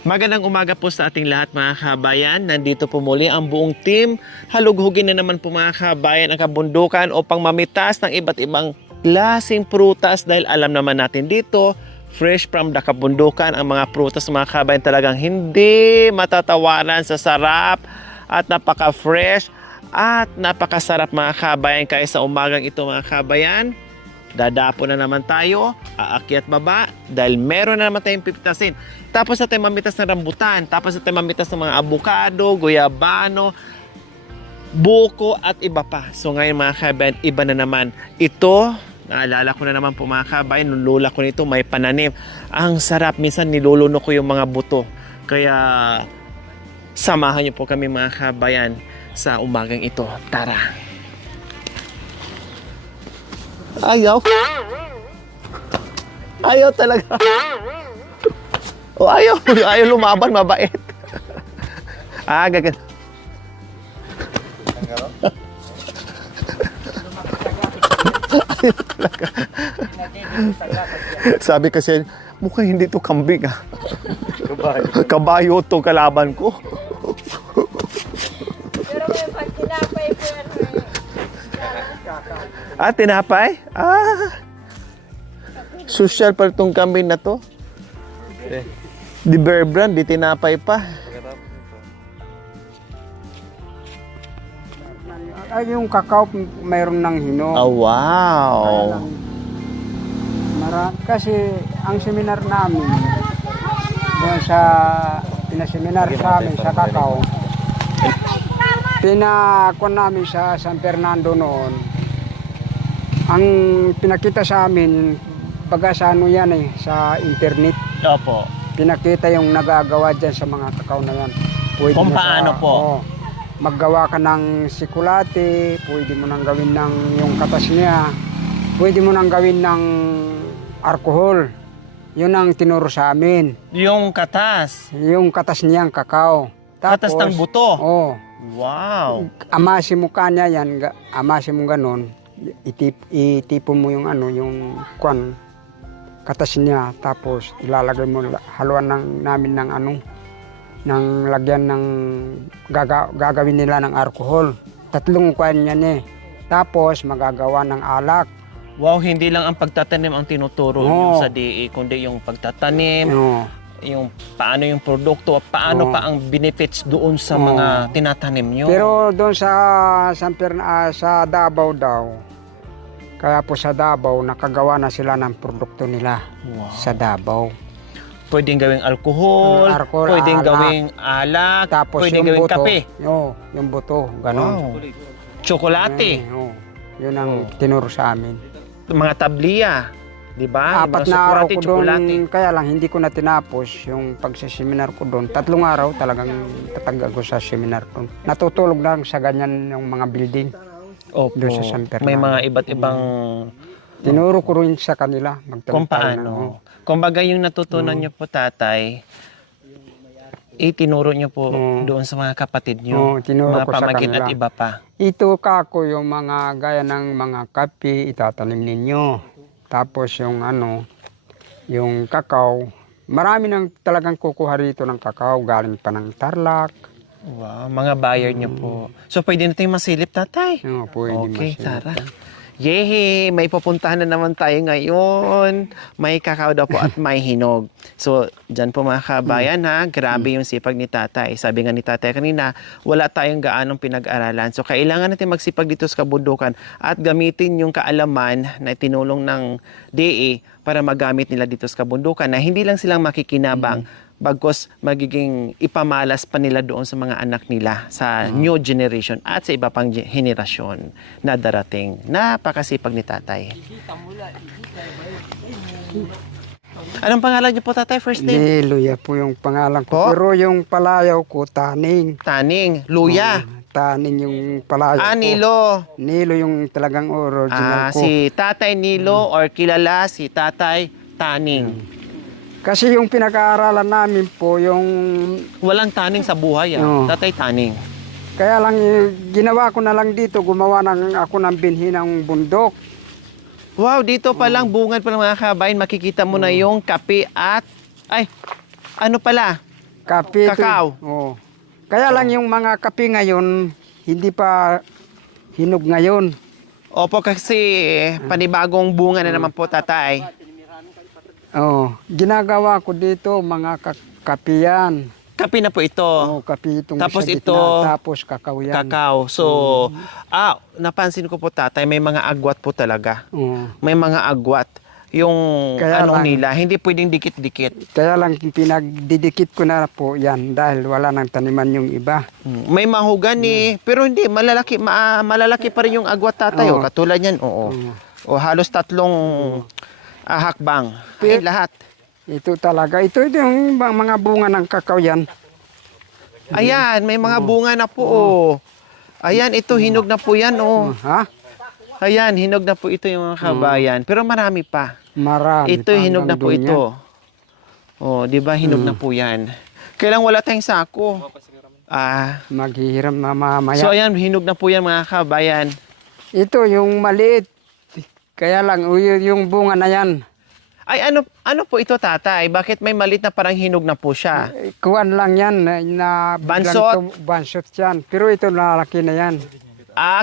Magandang umaga po sa ating lahat mga kabayan. Nandito po muli ang buong team. Halughugin na naman po mga kabayan ang kabundukan upang mamitas ng iba't ibang klaseng prutas dahil alam naman natin dito, fresh from the kabundukan ang mga prutas mga kabayan talagang hindi matatawaran sa sarap at napaka-fresh at napakasarap mga kabayan. Kaya sa umagang ito mga kabayan, dadapo na naman tayo, aakyat baba, dahil meron na naman tayong pipitasin. Tapos na tayo mamitas ng rambutan, tapos na tayo mamitas ng mga avocado, guyabano, buko at iba pa. So ngayon mga kabayan, iba na naman. Ito, naalala ko na naman po mga kabayan, nung lula ko nito may pananim. Ang sarap, minsan niluluno ko yung mga buto. Kaya samahan niyo po kami mga kabayan sa umagang ito. Tara! Ayaw. Ayaw talaga. O ayaw. Ayaw lumaban, mabait. Gagan. Ayaw talaga. Sabi kasi, mukhang hindi to kambing ah. Kabayo to kalaban ko. Pero may pag tinapay po yan. Tinapay? Social pa itong kambing na to. Di Bear Brand, di tinapay pa. Ay, yung kakao, mayroon ng hinog. Oh, wow. Kasi ang seminar namin, yung sa pinaseminar sa amin sa kakao, pinakuan namin sa San Fernando noon, ang pinakita sa amin, baga sa ano yan sa internet, Opo. pinakita yung nagagawa dyan sa mga kakao na yan. Pwede Kung mo paano po? Maggawa ka ng sikulate, pwede mo nang gawin ng yung katas niya, pwede mo nang gawin ng alcohol. Yun ang tinuro sa amin. Yung katas. Yung katas niyang kakao. Katas ng buto. Oo. Wow. Amasin mo kanya yan, amasin mo ganon, itipon mo yung ano, yung kwan, katas niya, tapos ilalagay mo, haluan namin ng ano, ng lagyan ng gagawin nila ng alcohol. Tatlong kwan yan Tapos magagawa ng alak. Wow, hindi lang ang pagtatanim ang tinuturo niyo sa DE, kundi yung pagtatanim, yung paano yung produkto, paano pa ang benefits doon sa mga tinatanim nyo. Pero doon sa sa Davao daw, kaya po sa Davao, nakagawa na sila ng produkto nila sa Davao. Pwedeng gawing alcohol, pwedeng gawing alak, tapos pwedeng gawing buto, kape. Yung buto, gano'n. Wow. Tsokolate. Yun ang tinuro sa amin. Mga tabliya, di ba? Apat na araw ko doon, kaya lang hindi ko na tinapos yung pagsaseminar ko doon. 3 araw talagang tatag ako sa seminar doon. Natutulog lang sa ganyan yung mga building. Opo, doon sa San Fernando. may mga iba't ibang Tinuro ko rin sa kanila. kung paano. Kumbaga yung natutunan nyo po tatay, itinuro nyo po doon sa mga kapatid nyo, tinuro mga ko sa pamangkin kanila. at iba pa. Ito kako yung mga gaya ng mga kape, itatanim ninyo. Tapos yung ano, yung kakao. Marami nang talagang kukuha rito ng kakao, galing pa ng Tarlac. Wow, mga buyer nyo po. So pwede natin masilip tatay? Pwede Okay, masilip. tara. Yehe, may pupuntahan na naman tayo ngayon. May kakao daw po at may hinog. So, dyan po mga kabayan ha, grabe yung sipag ni tatay. Sabi nga ni tatay kanina, wala tayong gaanong pinag-aralan. So, kailangan natin magsipag dito sa kabundukan at gamitin yung kaalaman na tinulong ng DE para magamit nila dito sa kabundukan na hindi lang silang makikinabang, bagkos magiging ipamalas pa nila doon sa mga anak nila sa new generation at sa iba pang henerasyon na darating. Napakasipag ni tatay. Anong pangalan niyo po tatay? First name? Luya po yung pangalan ko. Po? Pero yung palayaw ko, Taning. Taning. Luya. Taning yung palayaw ko. Nilo. Nilo yung talagang original ko. Si tatay Nilo or kilala si tatay Taning. Kasi yung pinag-aaralan namin po, yung Walang taning sa buhay Tatay Taning. kaya lang ginawa ko na lang dito, gumawa ako ng binhi ng bundok. Wow, dito pa lang bungad pa ng mga kabayan, makikita mo na yung kape at, ay, ano pala, Kape. Kakao. Oo. Kaya lang yung mga kape ngayon, hindi pa hinog ngayon. Opo, kasi panibagong bunga na naman po, tatay. Oo. Ginagawa ko dito, mga kape yan. Kape na po ito. Oo, kape itong Tapos sa ito, gitna, tapos kakao yan. kakao. So, napansin ko po, tatay, may mga agwat po talaga. Oo. May mga agwat. Yung Kaya anong lang- nila, hindi pwedeng dikit-dikit. Kaya lang pinagdidikit ko na po yan dahil wala nang taniman yung iba. May mahogani, pero hindi, malalaki pa rin yung agwat, tatay. Oo. Katulad yan, oo. Oo. O halos 3 hakbang. Ay, lahat. Ito talaga. Ito yung mga bunga ng kakao yan. Ayan, may mga bunga na po. Oh. Ayan, ito, hinog na po yan. Oh. Ha? Ayan, hinog na po ito yung mga kabayan. Pero marami pa. Marami. Ito, pa hinog na hanggang po doon ito. Oh, di ba, hinog na po yan. Kailang wala tayong sako. yan. Maghihiram na mamaya. So, ayan, hinog na po yan, mga kabayan. Ito yung maliit. Kaya lang, yung bunga na yan. Ay, ano po ito, tatay? Bakit may malit na parang hinog na po siya? Kuwan lang yan. Bansot? ganito, bansot yan. Pero ito lalaki na yan.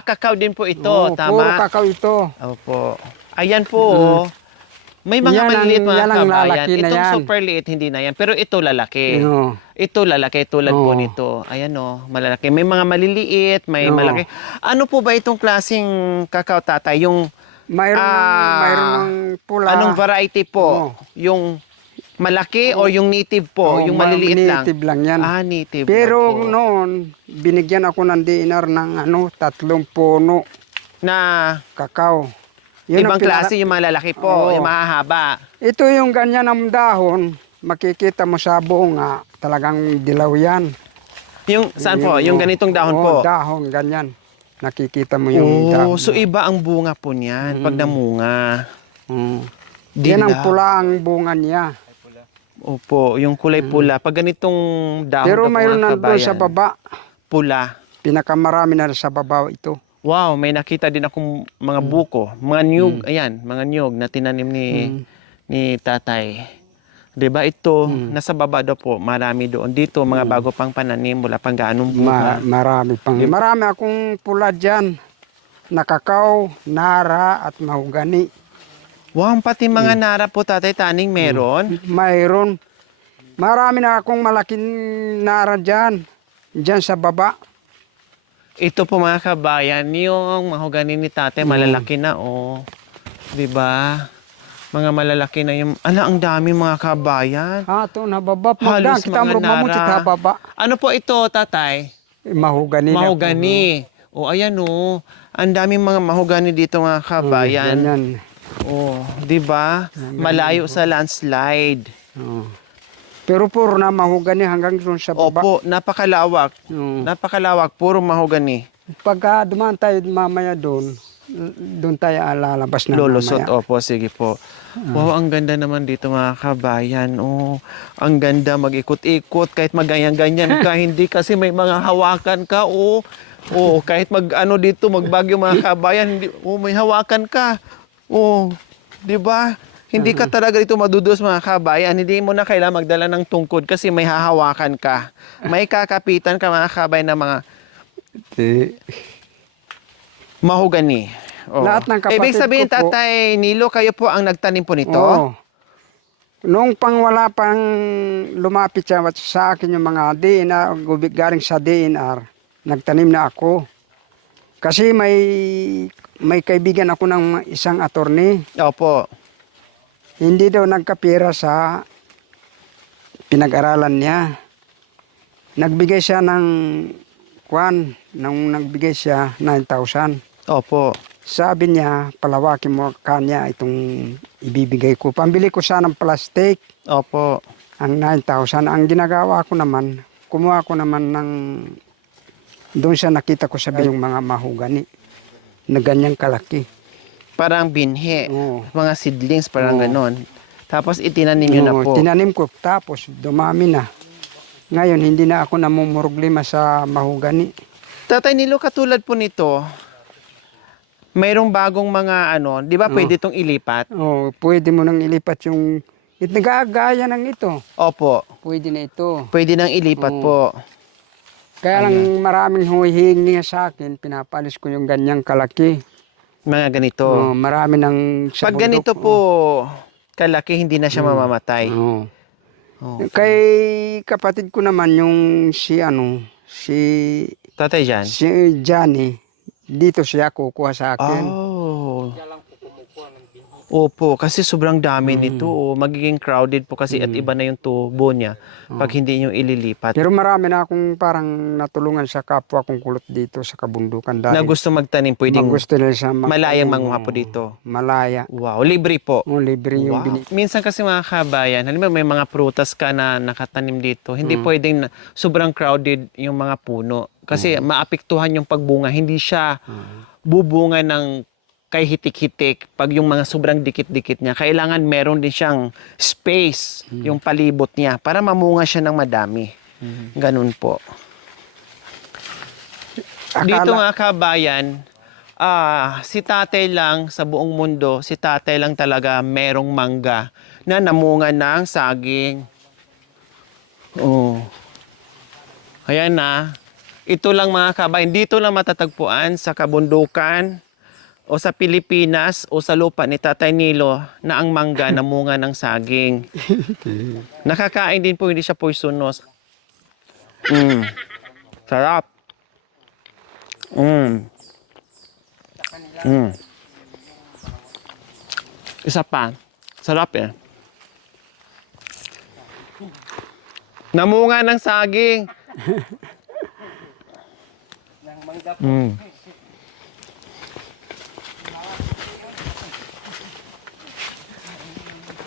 Kakao din po ito, Oo, puro tama? kakao ito. Opo. Ayan po. May mga Yan ang- maliliit mga yan ang kabayan. lalaki na Itong yan. super liit, hindi na yan. Pero ito lalaki. Oo. Ito lalaki, tulad po Oo. nito. Ayan o, malalaki. May mga maliliit, may Oo. malaki. Ano po ba itong klaseng kakao, tatay? Yung Mayroon ng pula. anong variety po? Oo. Yung malaki o yung native po? Oo, Yung maliliit lang? native lang yan. Native Pero lang po. noon, binigyan ako ng dinar ng 3 puno Na kakao. Yun ang ibang klase yung malalaki po, Oo. yung mahahaba. Ito yung ganyan ang dahon, makikita mo sa bunga, talagang dilaw yan. Yung, saan po? Yung ganitong dahon Oo, po? dahon, ganyan. Nakikita mo yung dahon. So iba ang bunga po niyan pag namunga. Mm. Yan ang Dilaw. pula ang bunga niya. Opo, yung kulay pula. Pag ganitong dahon Pero na po, mayroon mga na doon sa kabayan, baba. pula. Pinakamarami na sa baba ito. Wow, may nakita din akong mga buko, mga niyog, ayan, mga niyog na tinanim ni tatay. 'Di ba ito, nasa baba daw po, marami doon. Dito, mga bago pang pananim, wala pang gaanong bunga. Marami pang. Marami akong pula dyan. Nakakaw, nara at mahugani. Wow, pati mga nara po, tatay, taning meron. Mayroon. Marami na akong malaking nara dyan. Dyan sa baba. Ito po, mga kabayan, yung mahogani ni tatay, malalaki na, oh. 'Di ba? Mga malalaki na yung, ang dami, mga kabayan. Ito, nababa. Halos Kita mga mo mamumut nara. sa baba. Ano po ito, tatay? Mahugani. na. Mahogani. O, ayan, oh. Ang daming mga mahogani dito, mga kabayan. Ganyan. Oh, 'di ba? Malayo sa landslide. Oo. Pero puro na mahugani hanggang doon sa baba. Opo, napakalawak. Oo. Napakalawak, puro mahogani. Pagka dumaan tayo mamaya doon tayo lalabas na Lolusot, mamaya. opo, sige po. Wow, ang ganda naman dito, mga kabayan. Oh, ang ganda mag-ikot-ikot kahit maganyan-ganyan ka, hindi kasi may mga hawakan ka, oh. Oh, kahit dito, magbagyo, mga kabayan, hindi, may hawakan ka. Oh, 'di ba? Hindi ka talaga dito madudos, mga kabayan. Hindi mo na kailangan magdala ng tungkod kasi may hahawakan ka. May kakapitan ka, mga kabayan, na mga mahogani. Oh. Lahat ng kapatid Ibig sabihin, ko po- Tatay Nilo, kayo po ang nagtanim po nito? Oo. Noong wala pang lumapit sa akin yung mga DNR, galing sa DNR, nagtanim na ako. Kasi may kaibigan ako ng isang attorney. Opo. Hindi daw nagkapira sa pinag-aralan niya. Nagbigay siya ng nagbigay siya 9,000. Opo. Sabi niya, palawakin mo kanya itong ibibigay ko. Pambili ko siya ng plastic, Opo. ang 9,000. Ang ginagawa ko naman, kumuha ko naman ng, doon siya nakita ko sa yung mga mahugani na ganyang kalaki. Parang binhi. Oo. Mga seedlings, parang Oo. ganon. Tapos itinanim nyo na Oo, po. tinanim ko, tapos dumami na. Ngayon, hindi na ako namumurglima sa mahugani. Tatay Nilo, katulad po nito, mayroong bagong mga di ba pwede itong ilipat? Oh, pwede mo nang ilipat Nagagaya ng ito. Opo. Pwede na ito. Pwede nang ilipat Oo. po. Kaya lang maraming humihingi sa akin, pinapalis ko yung ganyang kalaki. Mga ganito. Marami ng sa Pag bundok. ganito po, kalaki, hindi na siya mamamatay. Oo. Oh. Kay kapatid ko naman yung si Tatay Jan. Johnny, dito siya kukuha sa akin. Oh. Opo, kasi sobrang dami nito. Oh. Magiging crowded po kasi at iba na yung tubo niya pag hindi nyo ililipat. Pero marami na akong parang natulungan sa kapwa kong kulot dito sa kabundukan dahil Na gusto magtanim, pwedeng gusto nila sa malayang manguha po dito. Malaya. Wow, libre po. Libre yung Wow. Minsan kasi mga kabayan, halimbawa may mga prutas ka na nakatanim dito, hindi pwedeng sobrang crowded yung mga puno. Kasi maapektuhan yung pagbunga, hindi siya bubunga ng kay hitik-hitik pag yung mga sobrang dikit-dikit niya. Kailangan meron din siyang space, yung palibot niya, para mamunga siya ng madami. Ganun po. Dito nga kabayan, si tatay lang sa buong mundo, si tatay lang talaga merong mangga na namunga ng saging. Oh. Ayan na. Ito lang mga kabayan, dito lang matatagpuan sa kabundukan o sa Pilipinas o sa lupa ni Tatay Nilo na ang mangga namunga ng saging. Nakakain din po, hindi siya poisonous. Sarap. Isa pa. Sarap eh. Namunga ng saging.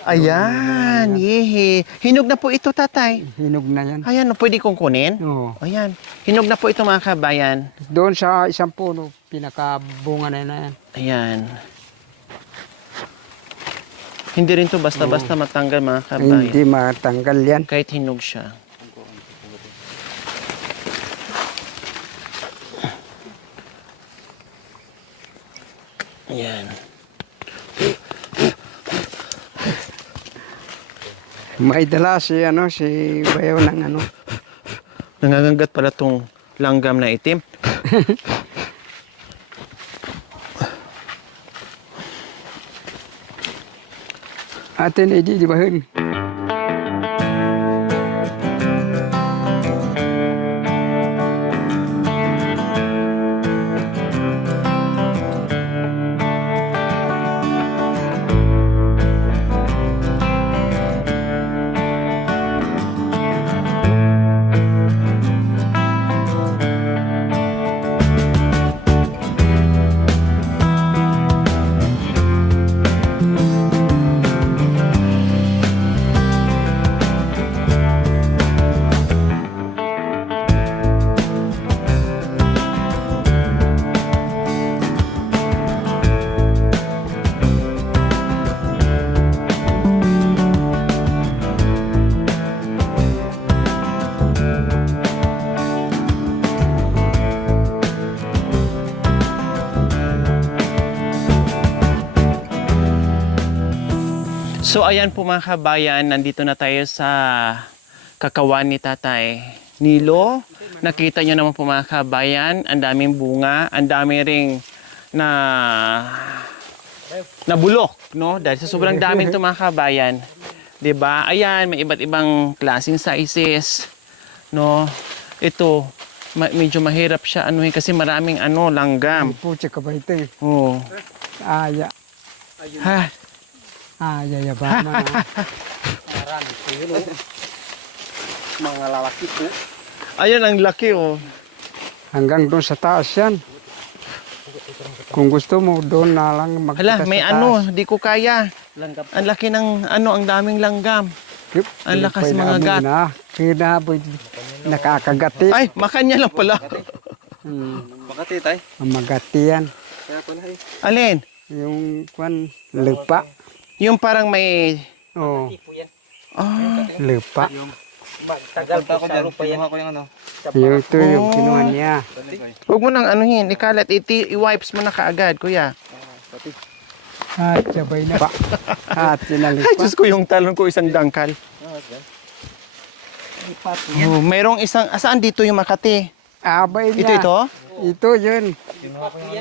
Ayan, yehe. Hinog na po ito, tatay. Hinog na yan. Ayan, pwede kong kunin? Oo. Ayan. Hinog na po ito mga kabayan. Doon sa isang puno, pinakabunga na yan. Ayan. Hindi rin to basta-basta matanggal mga kabayan. Hindi matanggal yan. Kahit hinog siya. Ayan. May dala si Bayaw ng Nangangagat pala tong langgam na itim. Atin edi di bahin. So ayan po mga kabayan, nandito na tayo sa kakawan ni Tatay Nilo. Nakita nyo naman po mga kabayan, ang daming bunga, ang dami ring nabulok, no? Dahil sa sobrang daming ito mga kabayan. 'Di ba? Ayan, may iba't ibang klaseng sizes, no? Ito, medyo mahirap siya kasi maraming langgam. Pucha ka ba ito eh. Oh. Aya. Ha. Aya ba na. Mga lalaki po. Ayan ang laki oh. Hanggang doon sa taas yan. Kung gusto mo, doon na lang Hala, magkita may sa taas. di ko kaya. Langgam. Ang laki ng ang daming langgam. Yup, Ang lakas pwede mga amoy gat. na. Kinaboy, nakakagati. Ay, makanya lang pala. Makati tay. Magati yan. Kaya pala eh. Alin? Yung lupa. Yung parang may Oh, Tipo yan. lupa. Tagal pa ako dyan. Kinuha ko yung Yung ito yung kinuha niya. Huwag mo nang ikalat, i-wipes mo na kaagad, kuya. At sabay na pa. At sinalik Ay, pa. Diyos ko, yung talon ko isang dangkal. Oh, mayroong isang, saan dito yung Makati? Abay Ito, niya. ito? Ito yun.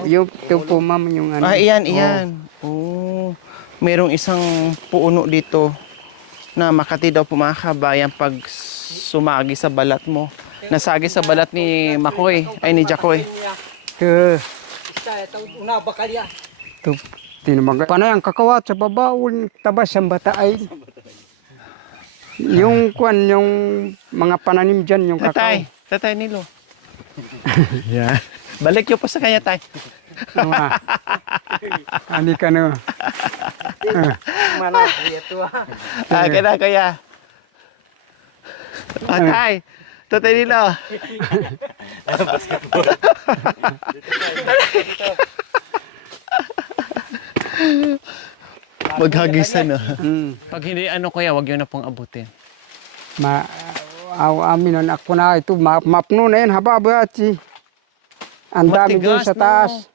Yung po ma'am yung ano. Iyan. Oh, mayroong isang puno dito na Makati daw po mga kabayan pag sumagi sa balat mo. Nasagi sa balat ni Makoy, ay ni Jacoy. Ito. Ito. Tinumag. Panay ang kakawat sa babawon tabas ang bataay. Yung kwan, yung mga pananim dyan, yung kakao. Tatay Nilo. Yeah. Balik yung po sa kanya, tay. Ani ka no. Mana ito Kaya. Tay. Tatay Nilo. Maghagisan na. Pag hindi kuya, wag yun na pong abutin. Amin na ako na ito, mapno na yan, haba-haba. Ang dami dyan sa taas.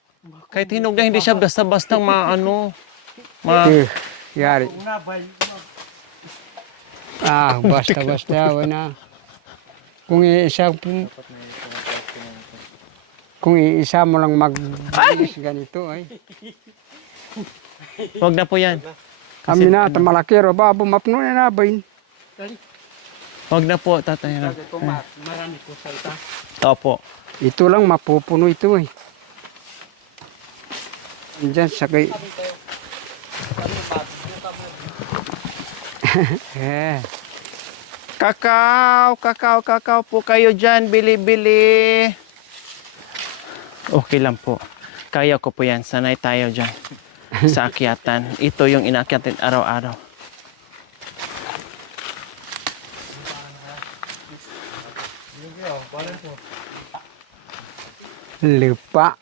Kahit hinog na hindi siya basta-bastang Yari. Basta-basta, wala. Kung iisa mo lang ganito ay. Wag na po yan. Kami na, malaki ro, babo, mapno na nabayin. Wag na po, tatay. Marami ko salta. Opo. Ito lang, mapupuno ito eh. Diyan, sakay. Kakao po kayo dyan, bili-bili. Okay lang po. Kaya ko po yan, sanay tayo dyan. Sa akyatan. Ito yung inakyatan araw-araw. Lupa.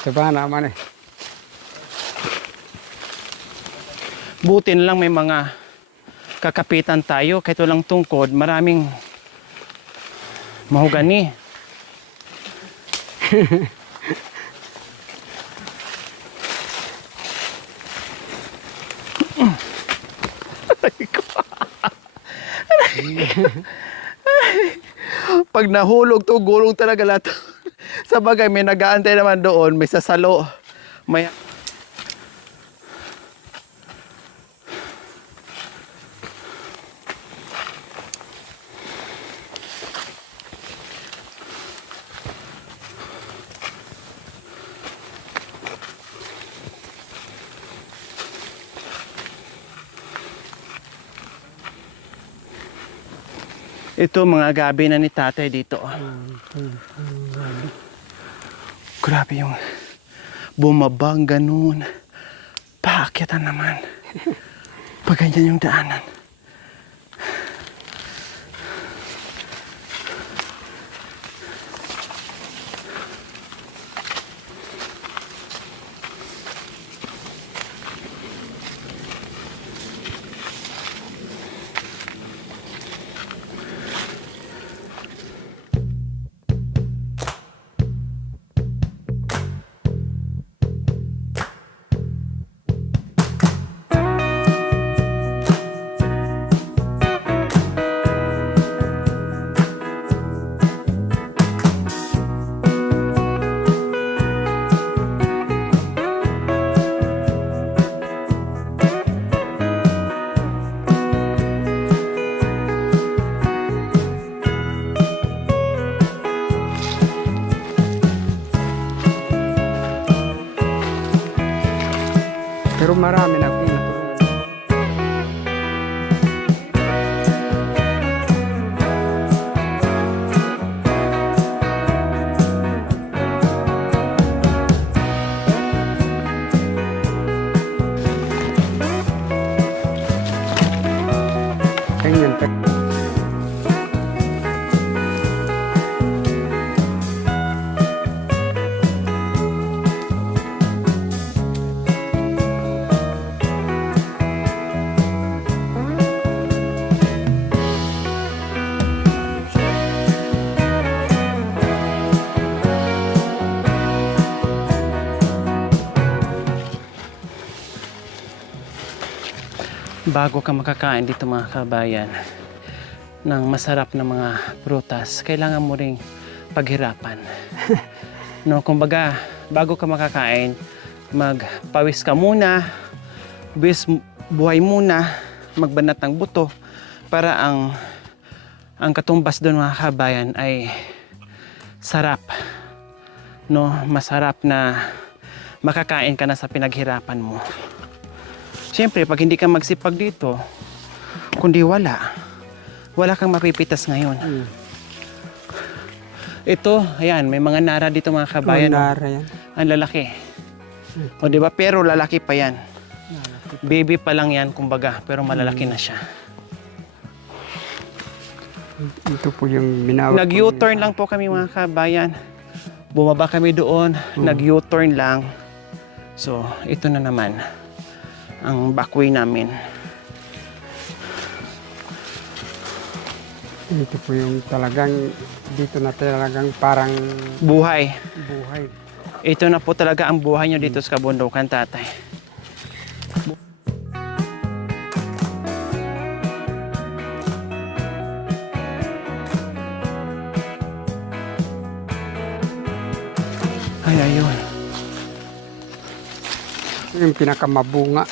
Coba naman eh. Buti na lang may mga kakapitan tayo. Kahit walang tungkod, maraming mahugani. Pag nahulog to, gulong talaga lahat. Sa bagay, may nag-aantay naman doon, may sasalo. May... Ito mga gabi na ni tatay dito. Grabe yung bumabang ganun. Paakyatan naman. Pag ganyan yung daanan. Pero marami na akong natulungan. Ganyan. bago ka makakain dito mga kabayan ng masarap na mga prutas, kailangan mo ring paghirapan. No, kumbaga, bago ka makakain, magpawis ka muna, buhay muna, magbanat ng buto para ang katumbas doon mga kabayan ay sarap. No, masarap na makakain ka na sa pinaghirapan mo. Siyempre, pag hindi ka magsipag dito, kundi wala kang mapipitas ngayon. Ito, ayan, may mga nara dito mga kabayan. Nara yan. Ang lalaki. O di ba? Pero lalaki pa yan. Baby pa lang yan, kumbaga, pero malalaki na siya. Ito po yung binawat. Nag-U-turn lang po kami mga kabayan. Bumaba kami doon, nag-U-turn lang. So, ito na naman ang backway namin. Ito po yung talagang, dito na talagang parang Buhay. buhay. Ito na po talaga ang buhay nyo dito sa kabundukan, tatay. Ay, ayun. Yung pinakamabunga.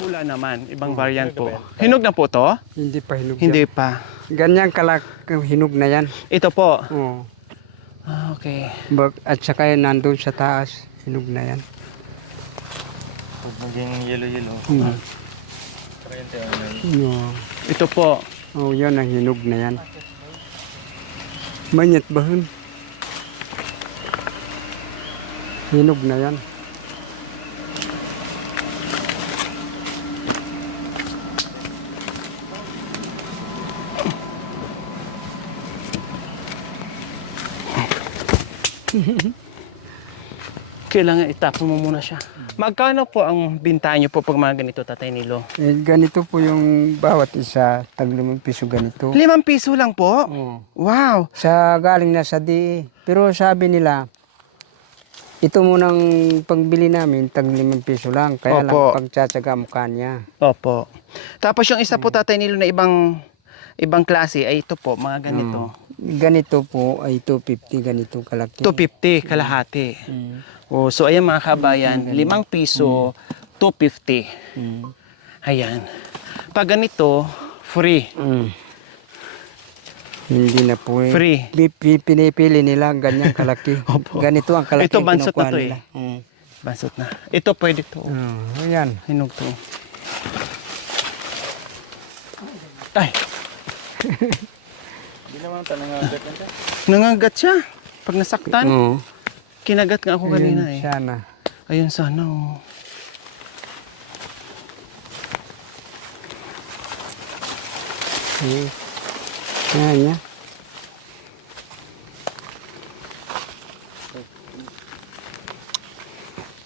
Pula naman, ibang variant po. Hinog na po to? Hindi pa hinog Hindi yan. pa. Ganyan kalak hinog na yan. Ito po. Oo. Ah, okay. At saka yun nandun sa taas, hinog na yan. Huwag maging yellow-yellow. Oo. Ito po. Oh, yan ang hinog na yan. Manyat bahun. Hinog na yan. Kailangan itapon mo muna siya. Magkano po ang binta nyo po pag mga ganito, Tatay Nilo? Eh, ganito po yung bawat isa, tag 5 piso ganito. 5 piso lang po? Oo. Wow! Sa galing na sa DE. Pero sabi nila, ito munang pagbili namin, tag 5 piso lang. Kaya Opo. lang pagtsatsaga mukha niya. Opo. Tapos yung isa po, Tatay Nilo, na ibang klase ay ito po, mga ganito. Ganito po ay 250, ganito kalaki. 250, kalahati. Oh, so ayan mga kabayan, 5 piso, 250. Ayan. Pag ganito, free. Hindi na po eh. Free. Pinipili nila ang ganyang kalaki. Opo. Ganito ang kalaki. Ito, bansot na kinukuha to nila. Bansot na. Ito pwede to. Ayan. Hinog to. Ay, Hindi naman tanangagat yan siya. nangagat siya. Pag nasaktan, Oo. kinagat nga ako kanina Ayun, eh. sana. Ayun sana oh. Ayan niya.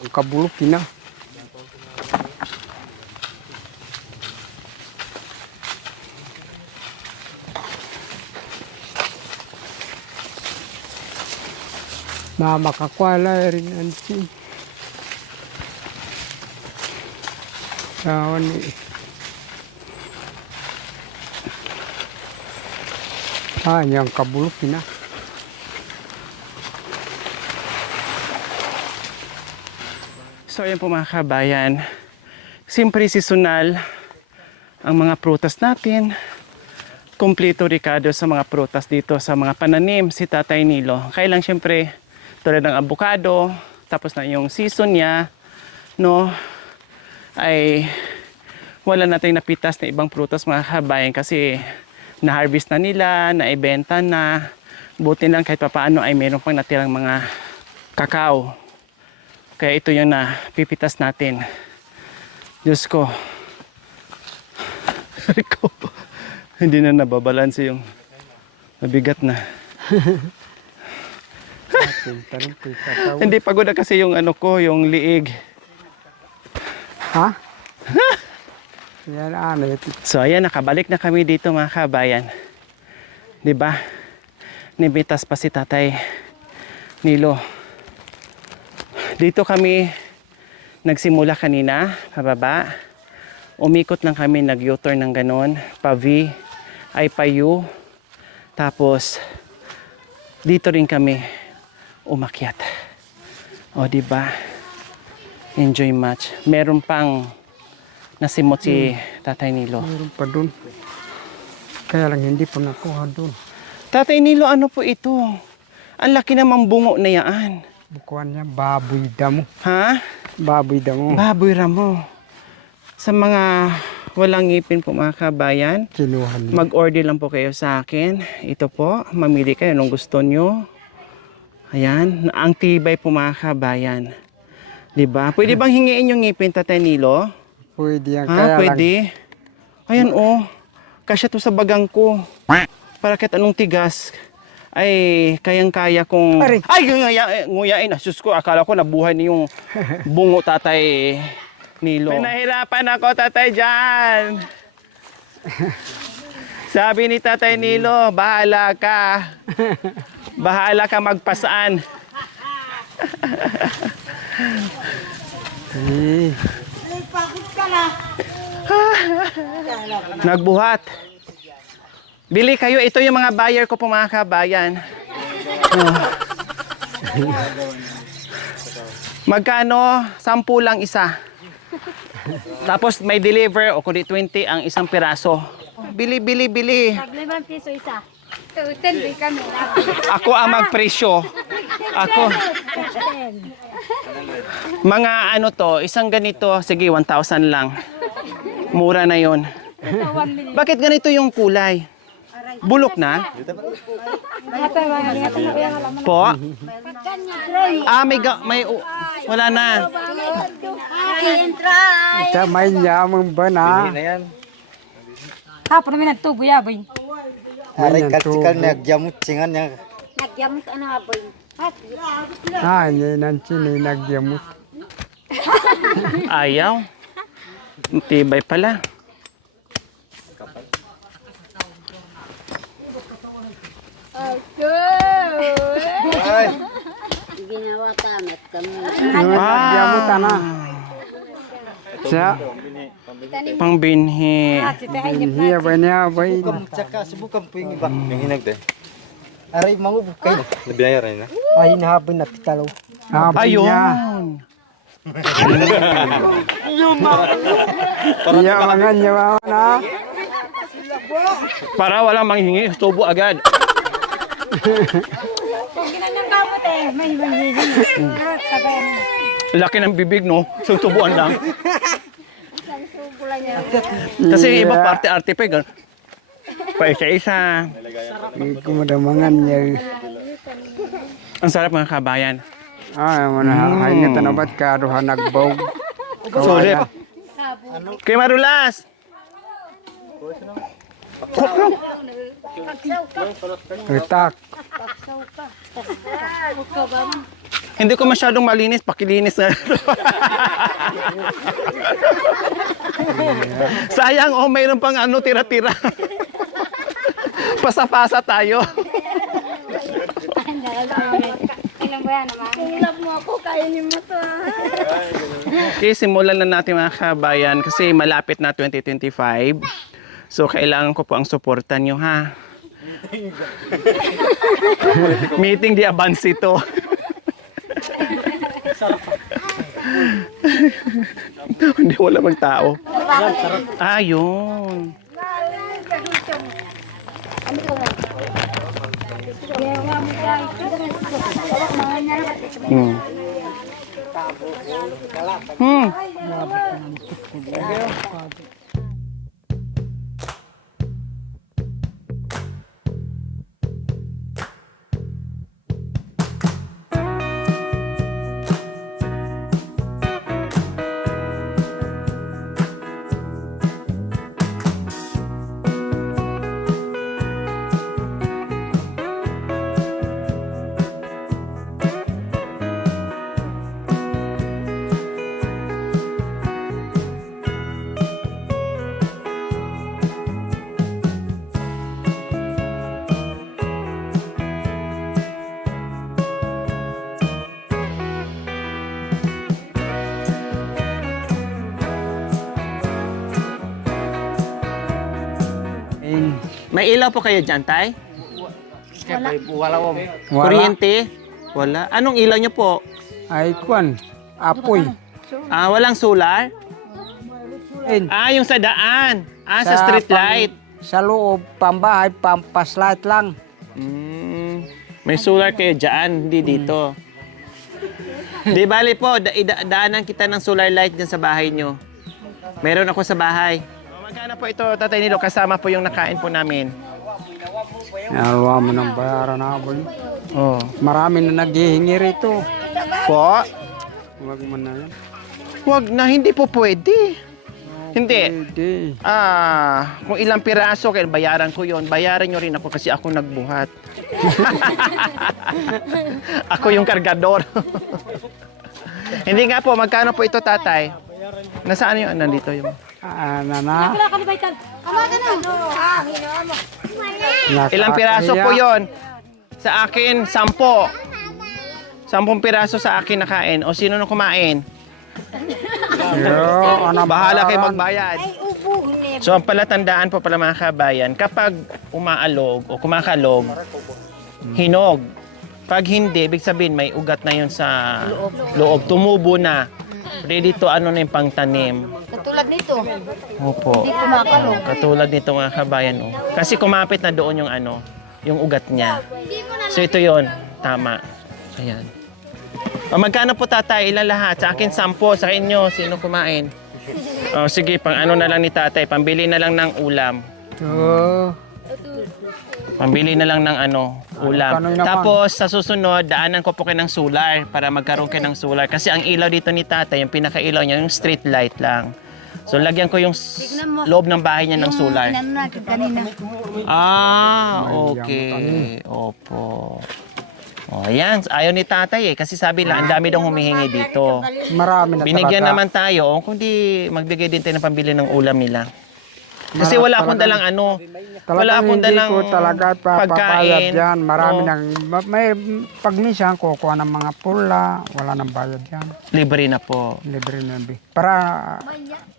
Ang kabulok na. Makakwala rin ansi. Sawan eh. Yang kabulok na. So ayan po mga kabayan, siyempre seasonal ang mga prutas natin. Kompleto Ricardo sa mga prutas dito sa mga pananim si Tatay Nilo. Kailang siyempre tulad ng avocado, tapos na yung season niya, no, ay wala nating napitas na ibang prutas mga kabayan kasi na-harvest na nila, naibenta na. Buti lang kahit papaano ay meron pang natirang mga kakao. Kaya ito yung napipitas natin. Diyos ko. Hindi na nababalanse yung mabigat na. Tanong po ikaw. Hindi pagod na kasi yung ano ko, yung liig. Ha? Yan ano. So ayan, nakabalik na kami dito mga kabayan. 'Di ba? Nibitas pa si Tatay Nilo. Dito kami nagsimula kanina, pababa. Umikot lang kami, nag-U-turn ng ganon, pa-V, ay pa-U. Tapos dito rin kami umakyat. O 'di ba? Enjoy much. Meron pang nasimot si Tatay Nilo. Meron pa dun. Kaya lang hindi pa nakuha dun. Tatay Nilo, ano po ito? Ang laki namang bungo na yan. Bukuan niya, baboy damo. Ha? Baboy damo. Baboy ramo. Sa mga walang ngipin po mga kabayan, Kinuha niya. mag-order lang po kayo sa akin. Ito po, mamili kayo nung gusto nyo. Ayan, ang tibay po mga kabayan. Diba? Pwede bang hingiin yung ngipin, Tatay Nilo? Pwede yan. Ha, Kaya lang. pwede? Ayan oh, kasya to sa bagang ko. Para kahit anong tigas, ay kayang-kaya kong... Aray! Ay, nguyain. Sus ko, akala ko nabuhay na yung bungo, Tatay Nilo. Pinahirapan ako, Tatay Jan. Sabi ni Tatay Nilo, bahala ka. Bahala ka magpasaan. Eh, Nagbuhat. Bili kayo. Ito yung mga buyer ko po mga kabayan. Magkano? 10 lang isa. Tapos may deliver o kundi 20 ang isang piraso. Bili, bili, bili. Tag-5 piso isa. 10 kami. Ako ang magpresyo. Ako. Mga ano to, isang ganito, sige 1,000 lang. Mura na yon. Bakit ganito yung kulay? Bulok na? Po? Wala na. ita may yamang ba na? Na yan. Hapon namin nagtubo yaboy. Aray kalsikal na gyamot singan niya. Nagyamot ano aboy. Ah, hindi nansin nagyamot. Ayaw. Tibay pala. Ay, Ginawa tamat kami. Nagyamot na. Sa Pangbinhi. hiya ba niya ba? tsaka subukan po yung iba. Yung hinag de. Aray mangubukay. Nabinayaran na. Ay nahabon na pitalo. Ayun. Ayun. Iya mga nyawa na. Para walang manghingi, tubo agad. Kung ginanyang kamot may manhihing. Sabay mo. Laki ng bibig, no? Tubuan lang. Subulan niya. Kasi yung iba parte-arte pa. Pa isa-isa. Kumadamangan niya. Ang sarap mga kabayan. Ah, mana hangit na ba't karuha nagbaw. Sulit. Kay Marulas. Utak. Hindi ko masyadong malinis, pakilinis na. Sayang, oh, mayroon pang ano, tira-tira. Pasa-pasa tayo. Ilang ba yan naman? Ilang mo ako, kainin mo to. Okay, simulan na natin mga kabayan kasi malapit na 2025. So, kailangan ko po ang suporta nyo, ha? Meeting di advance ito. Hindi, wala bang tao. Ayun. Hmm. May ilaw po kayo dyan, tay? Wala. Kuryente? Wala. Anong ilaw nyo po? Ay, kwan. Apoy. Walang solar? In, Yung sa daan. Sa street light. Sa loob, pambahay, pampaslight lang. May solar kayo dyan, hindi dito. Di bali po, daanan kita ng solar light dyan sa bahay nyo. Meron ako sa bahay. Magkano po ito, Tatay Nilo? Kasama po yung nakain po namin. Nalawa mo ng bayaran na ako. Oh. Marami na naghihingi rito. Po? Huwag mo na yan. Wag na, hindi po pwede. Hindi. Pwede. Kung ilang piraso, kaya bayaran ko yon. Bayaran nyo rin ako kasi ako nagbuhat. Ako yung kargador. Hindi nga po, magkano po ito, tatay? Nasaan yung, nandito yung... Nana. Ilang piraso po yon? Sa akin, 10. 10 piraso sa akin nakain. O sino na kumain? Bahala kayo magbayad. So ang palatandaan po pala mga kabayan, kapag umaalog o kumakalog, hinog. Pag hindi, ibig sabihin may ugat na yun sa loob. Tumubo na. Ready to ano na yung pangtanim. Katulad nito. Opo. Hindi kumakalog. Katulad nito mga kabayan. Oh. Kasi kumapit na doon yung ano, yung ugat niya. So ito yon, tama. Ayan. Magkano po tatay? Ilan lahat? Sa akin 10, sa inyo. Sino kumain? Sige, pang ano na lang ni tatay. Pambili na lang ng ulam. Pambili na lang ng ano, ulam. Tapos sa susunod, daanan ko po kayo ng solar para magkaroon kayo ng solar. Kasi ang ilaw dito ni tatay, yung pinakailaw niya, yung street light lang. So lagyan ko yung loob ng bahay niya ng solar. Kanina. Okay. Opo. Ayan. Ayaw ni tatay kasi sabi lang, ang dami daw humihingi dito. Marami na Binigyan talaga. naman tayo, kundi magbigay din tayo ng pambili ng ulam nila. Kasi wala akong dalang ano, wala akong dalang hindi ko talaga papapayad pagkain. yan. Marami Oo. nang, may pag minsan kukuha ng mga pula, wala nang bayad yan. Libre na po. Libre na. Para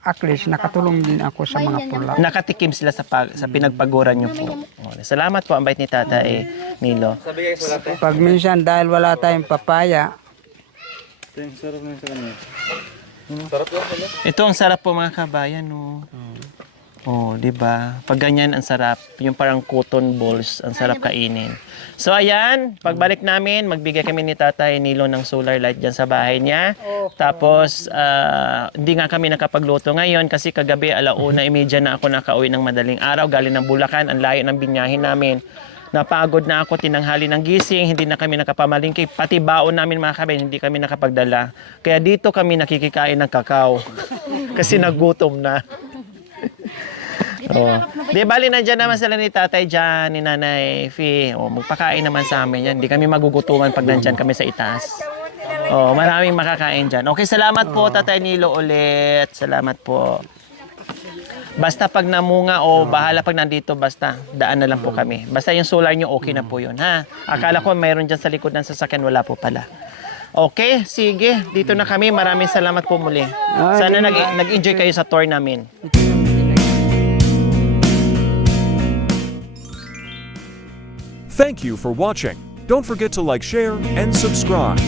at least nakatulong din ako sa mga pula. Nakatikim sila sa pinagpaguran niyo po. Salamat po, ang bait ni Tatay Nilo. Pag minsan dahil wala tayong papaya, Ito ang sarap po mga kabayan, no. Di ba? Pag ganyan ang sarap, yung parang cotton balls, ang sarap kainin. So ayan, pagbalik namin, magbigay kami ni Tatay Nilo ng solar light diyan sa bahay niya. Tapos hindi nga kami nakapagluto ngayon kasi kagabi 1:30 na ako nakauwi ng madaling araw galing ng Bulacan, ang layo ng binyahin namin. Napagod na ako, tinanghali ng gising, hindi na kami nakapamalingki. Pati baon namin mga kabayan, hindi kami nakapagdala. Kaya dito kami nakikikain ng kakao. Kasi nagutom na. Di bali nandiyan naman sila ni Tatay Jan, ni Nanay Fi. Magpakain naman sa amin yan. Hindi kami magugutuman pag nandyan kami sa itaas. Maraming makakain dyan. Okay, salamat po Tatay Nilo ulit. Salamat po. Basta pag namunga bahala pag nandito, basta daan na lang po kami. Basta yung solar nyo, okay na po yun, ha? Akala ko mayroon dyan sa likod ng sasakyan, wala po pala. Okay, sige. Dito na kami. Maraming salamat po muli. Sana nag-enjoy kayo sa tour namin. Thank you for watching. Don't forget to like, share, and subscribe.